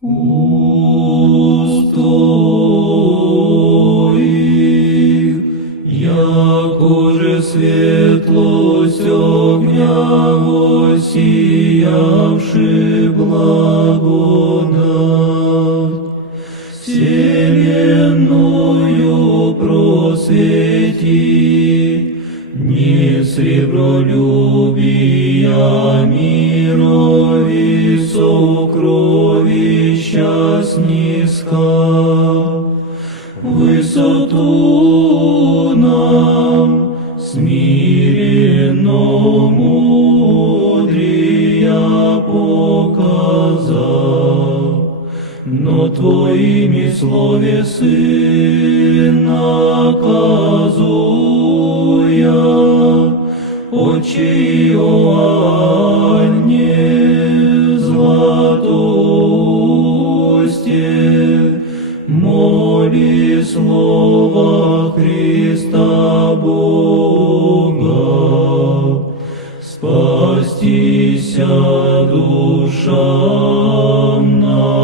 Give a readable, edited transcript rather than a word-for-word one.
Уст Твоих, яко же светлость огня воссиявши благодать, вселенную просвети, не сребролюбия мирови сокровища снискал, высоту нам смиренно мудрия показал, но Твоими словесы наказуя, Отче Иоанне Златоусте, моли слова Христа Бога, спастися душам нашим.